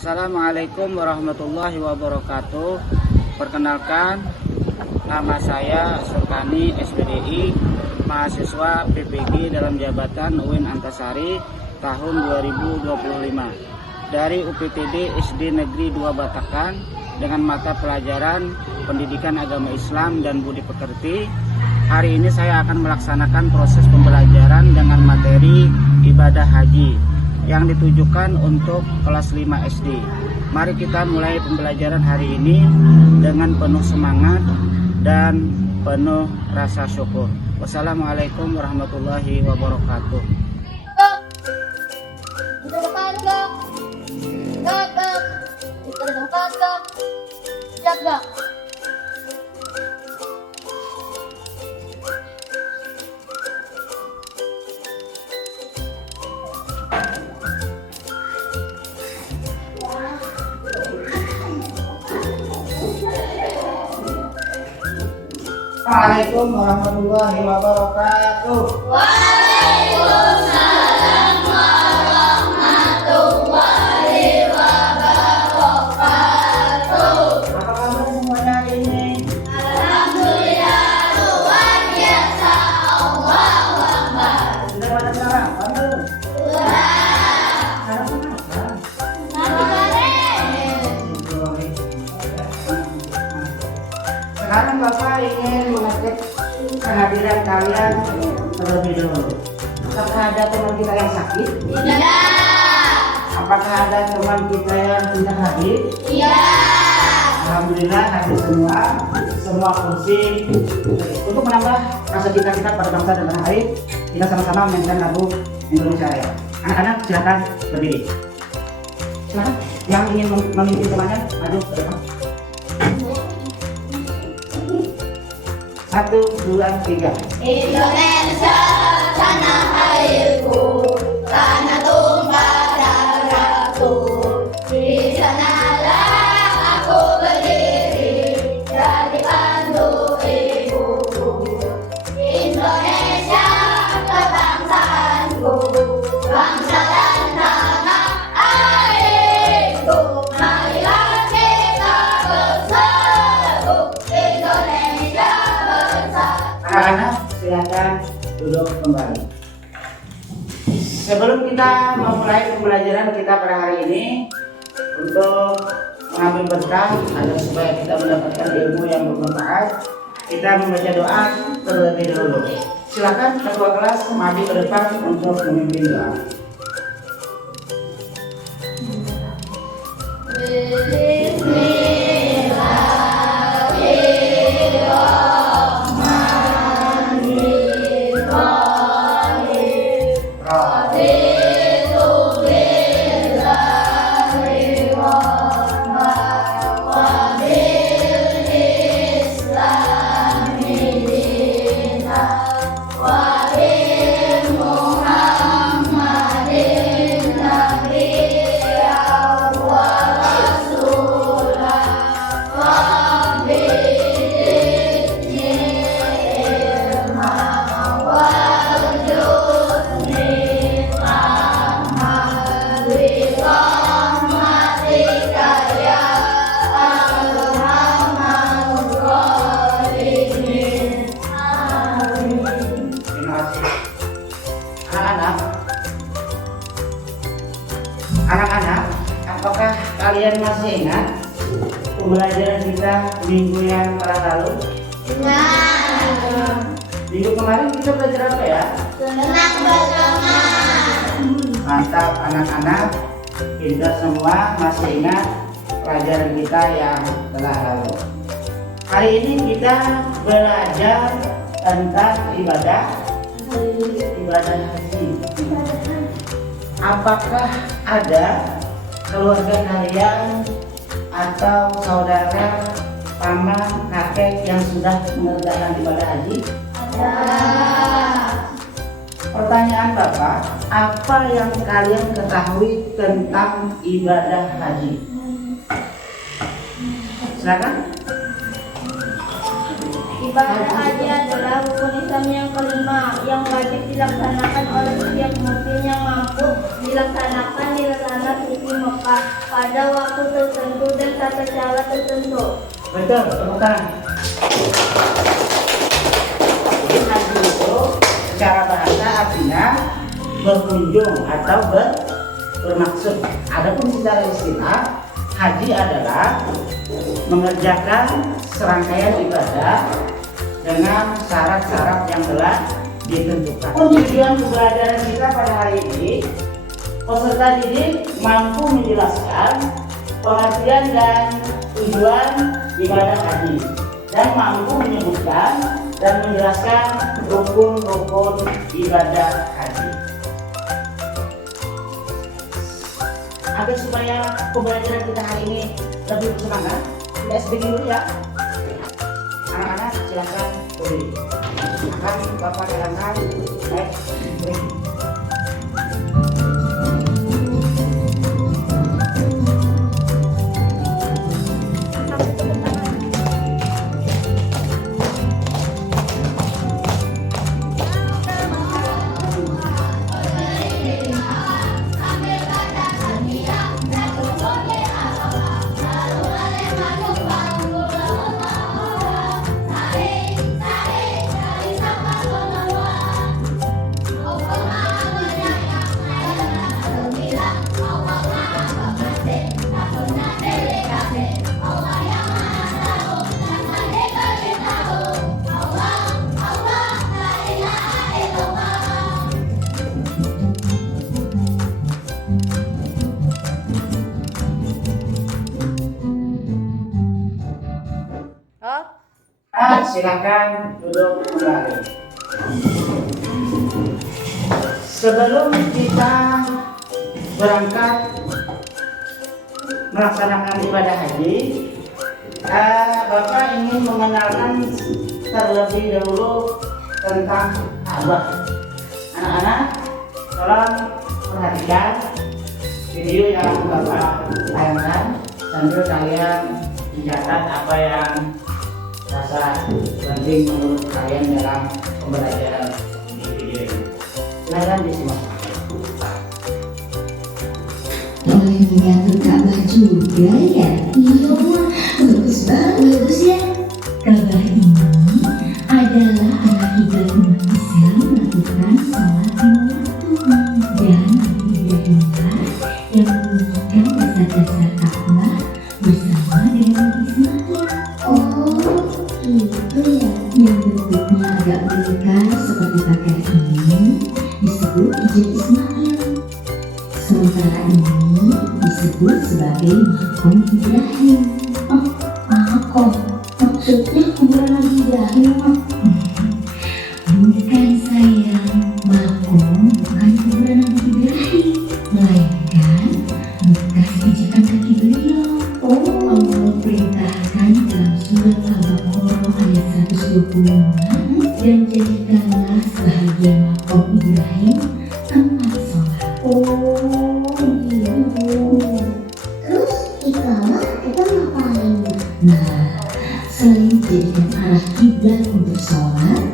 Assalamualaikum warahmatullahi wabarakatuh. Perkenalkan, nama saya Surkani SPDI, mahasiswa PPG dalam jabatan UIN Antasari tahun 2025 dari UPTD SD Negeri 2 Batakan dengan mata pelajaran Pendidikan Agama Islam dan Budi Pekerti. Hari ini saya akan melaksanakan proses pembelajaran dengan materi ibadah haji yang ditujukan untuk kelas 5 SD. Mari kita mulai pembelajaran hari ini dengan penuh semangat dan penuh rasa syukur. Wassalamualaikum warahmatullahi wabarakatuh. Assalamualaikum warahmatullahi wabarakatuh. Waalaikumsalam warahmatullahi wabarakatuh. Apa kabar semuanya hari ini? Alhamdulillah luar biasa. Allahu Akbar. Sudah pada sarapan belum? Sudah. Sarapan apa? Nasi Sekarang Bapak ingin mengecek kehadiran kalian terlebih dahulu. Apakah ada teman kita yang sakit? tidak. Apakah ada teman kita yang tidak hadir? Iya. Alhamdulillah hadir semua kursi. Untuk menambah rasa cinta kita pada bangsa dan tanah air, kita sama-sama memainkan lagu Indonesia Raya. Anak-anak silakan berdiri. Silakan. Yang ingin memimpin temannya maju ke depan. 1, 2, 3. Indonesia tanah airku, tanah tumpah darahku. Di sanalah aku berdiri, jadi pandu ibuku. Indonesia kebangsaanku, bangsa dan tanah airku. Marilah kita bersatu, Indonesia bersatu. Anak-anak silakan duduk kembali. Sebelum kita memulai pembelajaran kita pada hari ini, untuk mengambil berkah agar supaya kita mendapatkan ilmu yang bermanfaat, kita membaca doa terlebih dahulu. Silakan ketua kelas maju ke depan untuk memimpin doa. Anak-anak, apakah kalian masih ingat pembelajaran kita minggu yang telah lalu? Minggu kemarin kita belajar apa ya? Senang bersama. Mantap anak-anak, kita semua masih ingat pelajaran kita yang telah lalu. Hari ini kita belajar tentang ibadah haji. Apakah ada keluarga kalian atau saudara, paman, kakek yang sudah mengerjakan ibadah haji? Pertanyaan Bapak, apa yang kalian ketahui tentang ibadah haji? Silakan. Ibadah haji adalah rukun Islam yang kelima yang wajib dilaksanakan oleh setiap muslim yang mampu dilaksanakan di tanah suci Mekah pada waktu tertentu dan tata cara tertentu. Betul, temukan. Jadi haji itu secara bahasa artinya berkunjung atau bermaksud. Adapun secara istilah, haji adalah mengerjakan serangkaian ibadah dengan syarat-syarat yang telah ditentukan. Tujuan pembelajaran kita pada hari ini, peserta didik mampu menjelaskan pengertian dan tujuan ibadah haji dan mampu menyebutkan dan menjelaskan rukun-rukun ibadah haji. Agar supaya pembelajaran kita hari ini lebih bersemangat, kita SBG dulu ya. Anak-anak silakan berdiri. Akan Bapak jalankan naik SBG. Silakan duduk kembali. Sebelum kita berangkat melaksanakan ibadah haji, Bapak ingin mengenalkan terlebih dahulu tentang Ka'bah. Anak-anak, tolong perhatikan video yang Bapak tayangkan sambil kalian mencatat apa yang rasa penting menurut kalian dalam pembelajaran di video ini. Silakan disimak. Boleh mengatur Ka'bah juga ya? Iya, bagus banget. Bagus ya. Ka'bah ini adalah arah kiblat umat Islam melakukan sholat lima waktu dan Ibrahimlah yang menunjukkan dasar-dasar Ka'bah bersama dengan Ismail. Oh, itu ya. Yang bentuknya agak melingkar seperti pakaian ini disebut hijab Ismail. Sementara ini disebut sebagai makom Ibrahim. Oh, makom? Maksudnya kuburan Nabi Ibrahim? Bukan sayang, makom bukan kuburan Nabi Ibrahim, melainkan bekas pijakan kaki beliau. Oh, Allah perintahkan dalam surat Al-Baqarah ayat 125, dan jadikanlah sebahagian makom Ibrahim tempat sholat. Oh, gitu. Terus iqamah kita ngapain? Nah, selain dijadikan arah kiblat untuk sholat,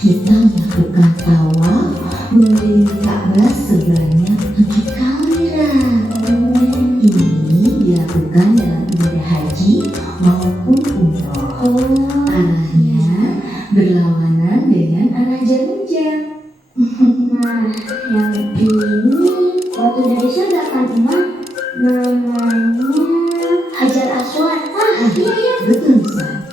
kita melakukan tawaf mengelilingi Ka'bah sebanyak 7 kali. Ini dilakukan dalam ibadah haji maupun umroh. Arahnya berlawanan dengan arah jam-jam. Nah, yang ini waktu dari surga kan Umar, namanya Hajar Aswad. Iya, betul Ustaz.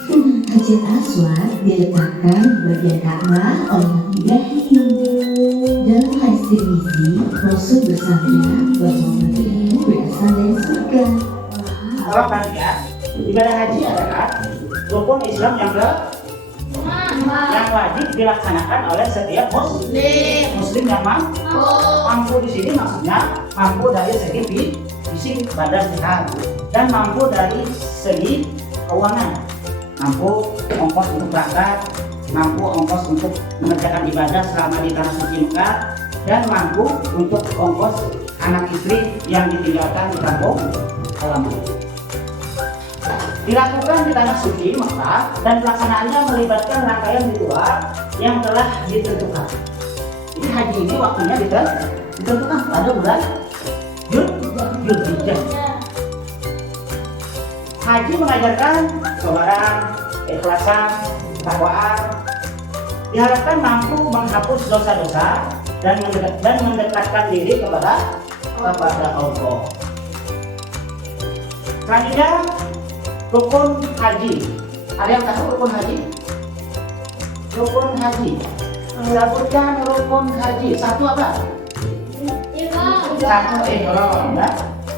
Hajar Aswad diletakkan di bagian Ka'bah oleh Nabi Ibrahim. Dalam hadis Tirmizi, Rasul bersabda bahwa Nabi itu berasal dari surga. Kalau kalian, ibadah haji adalah rukun Islam yang wajib dilaksanakan oleh setiap muslim yang mampu. Di sini maksudnya mampu dari segi fisik badan sehat dan mampu dari segi keuangan, mampu ongkos untuk berangkat, mampu ongkos untuk mengerjakan ibadah selama di tanah suci Mekah, dan mampu untuk ongkos anak istri yang ditinggalkan di kampung halaman. Dilakukan di tanah suci Mekah dan pelaksanaannya melibatkan rangkaian ritual yang telah ditentukan. Jadi haji ini waktunya ditentukan pada bulan Zulhijjah. Haji mengajarkan kesabaran, keikhlasan, ketakwaan. Diharapkan mampu menghapus dosa-dosa dan mendekatkan diri kepada Allah. Selanjutnya rukun haji. Ada yang tahu rukun haji? Rukun haji. Sebutkan rukun haji. Satu apa? Satu ihram, ya.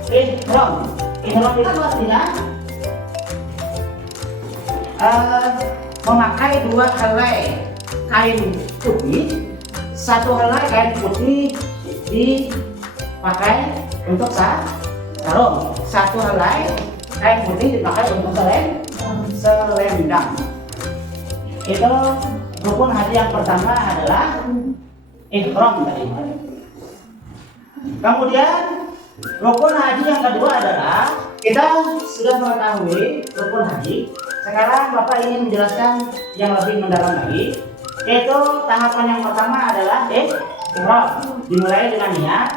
Ihram itu artinya memakai dua helai kain putih. Satu helai kain putih dipakai untuk sarung. Satu helai kain putih dipakai untuk selendang. Itu rukun haji yang pertama adalah ihram tadi. Kemudian rukun haji yang kedua adalah, kita sudah mengetahui rukun haji. Sekarang Bapak ingin menjelaskan yang lebih mendalam lagi, yaitu tahapan yang pertama adalah ihram. Dimulai dengan niat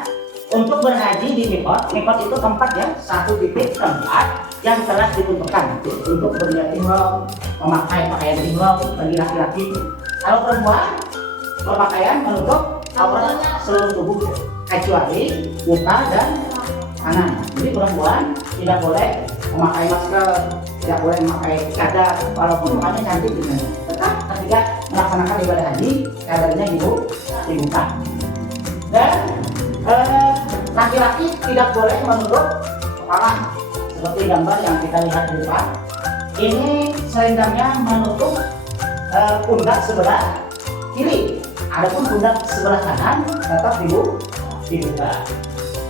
untuk berhaji di miqat. Miqat itu tempat, ya, satu titik tempat yang telah ditentukan untuk berniat ihram, memakai pakaian ihram bagi laki-laki. Kalau perempuan berpakaian menutup aurat seluruh tubuh kecuali muka dan tangan. Jadi perempuan tidak boleh memakai masker, tidak boleh memakai cadar, walaupun mukanya cantik gitu. Tetap ketika melaksanakan ibadah haji, cadarnya dibuka. Dan laki-laki tidak boleh menutup kepala seperti gambar yang kita lihat di depan. Ini selendangnya menutup pundak sebelah kiri. Adapun pundak sebelah kanan tetap dibuka.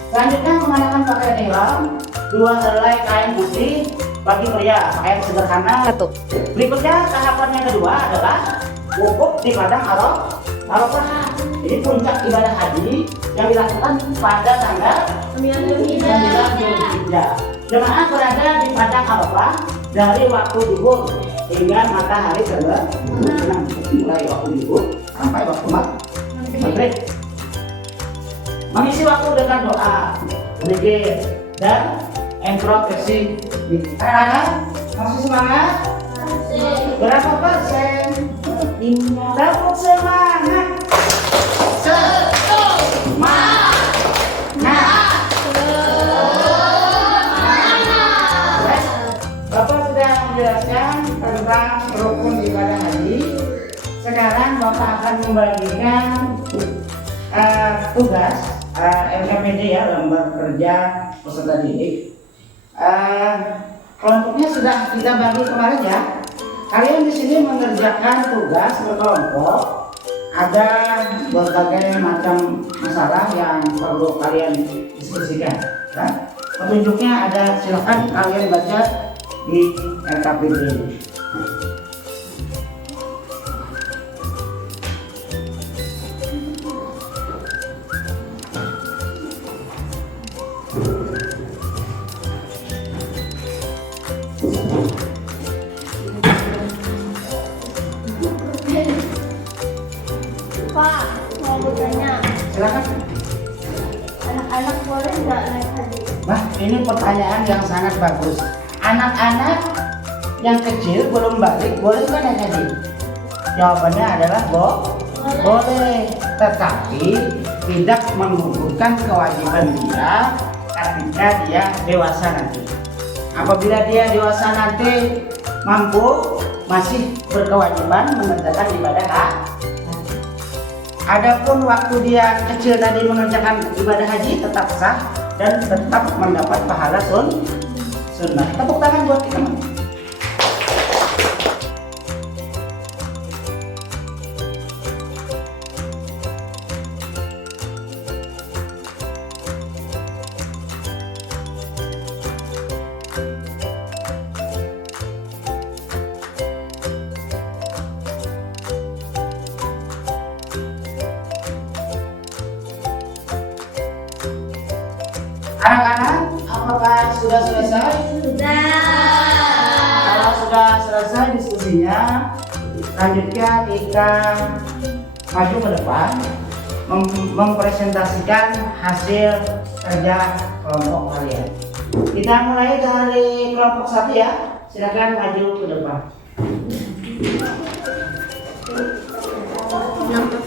Selanjutnya mengenakan pakaian ihram, dua helai kain putih bagi pria, pakaian sederhana. Berikutnya tahapan yang kedua adalah wukuf di padang Arafah. Jadi puncak ibadah haji yang dilakukan pada tanggal 9 Zulhijjah. Jemaah berada di padang Arafah dari waktu zuhur hingga matahari terbenam. Mulai waktu zuhur sampai waktu maghrib. Mengisi waktu dengan doa, zikir, dan introspeksi. Anak-anak masih semangat? Berapa persen? 5. Tepuk semangat. Bapak sudah menjelaskan tentang rukun ibadah haji. Sekarang Bapak akan membagikan tugas LKPD, ya, lembar kerja peserta didik. Kelompoknya sudah kita bagi kemarin, ya. Kalian di sini mengerjakan tugas berkelompok. Ada berbagai macam masalah yang perlu kalian diskusikan. Nah, petunjuknya ada, silakan kalian baca di LKPD. Pak, mau bertanya, Silakan. anak-anak boleh nggak naik haji? Wah, ini pertanyaan yang sangat bagus. Anak-anak yang kecil belum balik boleh nggak naik haji? Jawabannya adalah boleh, tetapi tidak menggugurkan kewajiban dia ketika dia dewasa nanti. Apabila dia dewasa nanti mampu, masih berkewajiban mengerjakan ibadah haji. Adapun waktu dia kecil tadi mengerjakan ibadah haji tetap sah dan tetap mendapat pahala sunnah. Tepuk tangan buat kita. Anak-anak, apakah sudah selesai? Sudah. Kalau sudah selesai diskusinya, selanjutnya kita maju ke depan mempresentasikan hasil kerja kelompok kalian. Kita mulai dari kelompok 1 ya. Silakan maju ke depan.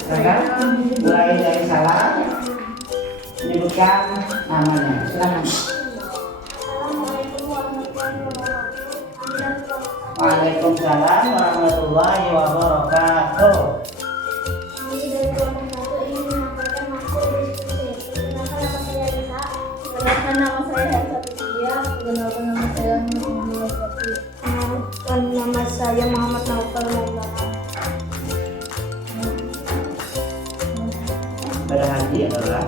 Silakan mulai dari salam, menyebutkan namanya. Silakan. Waalaikumsalam warahmatullahi wabarakatuh. Nama saya Hansa Pisia, perkenalkan nama saya Muhammad Rafi. Perkenalkan nama saya Muhammad Naufal Maulana. Pada haji adalah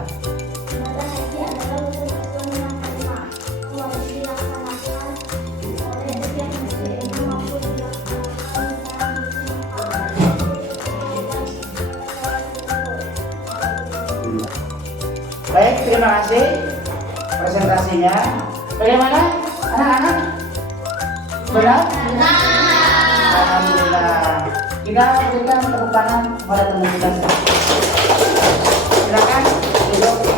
Ibadah haji adalah rukun Islam yang kelima, wajib dilaksanakan oleh setiap muslim maupun dilaksanakan baik. Terima kasih presentasinya. Bagaimana anak-anak? Benar? Alhamdulillah. Kita berikan tepuk tangan pada teman kita. Silakan duduk.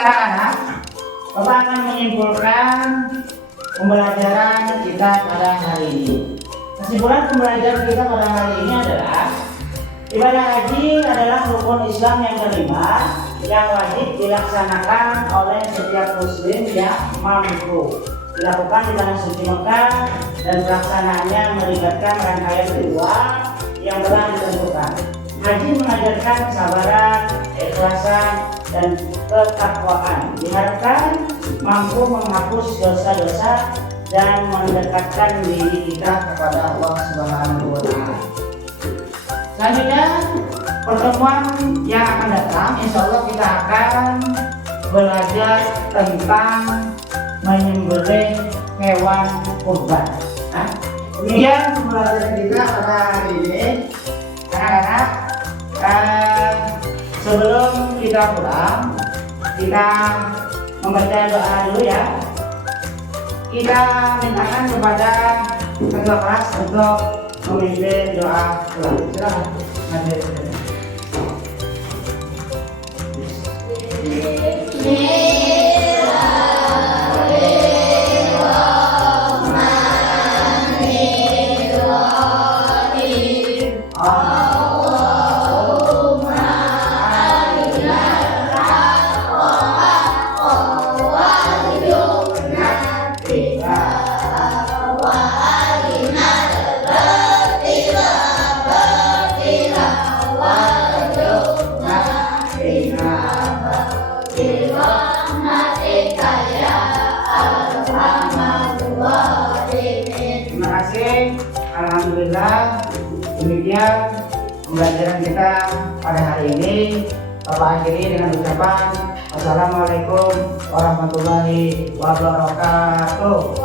Anak-anak, Bapak akan menyimpulkan pembelajaran kita pada hari ini. Kesimpulan pembelajaran kita pada hari ini adalah ibadah haji adalah rukun Islam yang kelima yang wajib dilaksanakan oleh setiap muslim yang mampu. Dilakukan di tanah suci Mekah dan pelaksanaannya melibatkan rangkaian ritual yang telah ditentukan. Haji mengajarkan kesabaran, keikhlasan, dan ketakwaan. Diharapkan mampu menghapus dosa-dosa dan mendekatkan diri kita kepada Allah Subhanahu wa Ta'ala. Selanjutnya, pertemuan yang akan datang, insya Allah kita akan belajar tentang menyembelih hewan kurban. Kemudian pembelajaran kita pada hari ini, anak-anak, sebelum kita pulang, kita membaca doa dulu ya. Kita mintakan kepada ketua kelas untuk memimpin doa pulang. Silakan. Terima kasih. Alhamdulillah, demikian pembelajaran kita pada hari ini. Bapak akhiri dengan ucapan Assalamualaikum warahmatullahi wabarakatuh.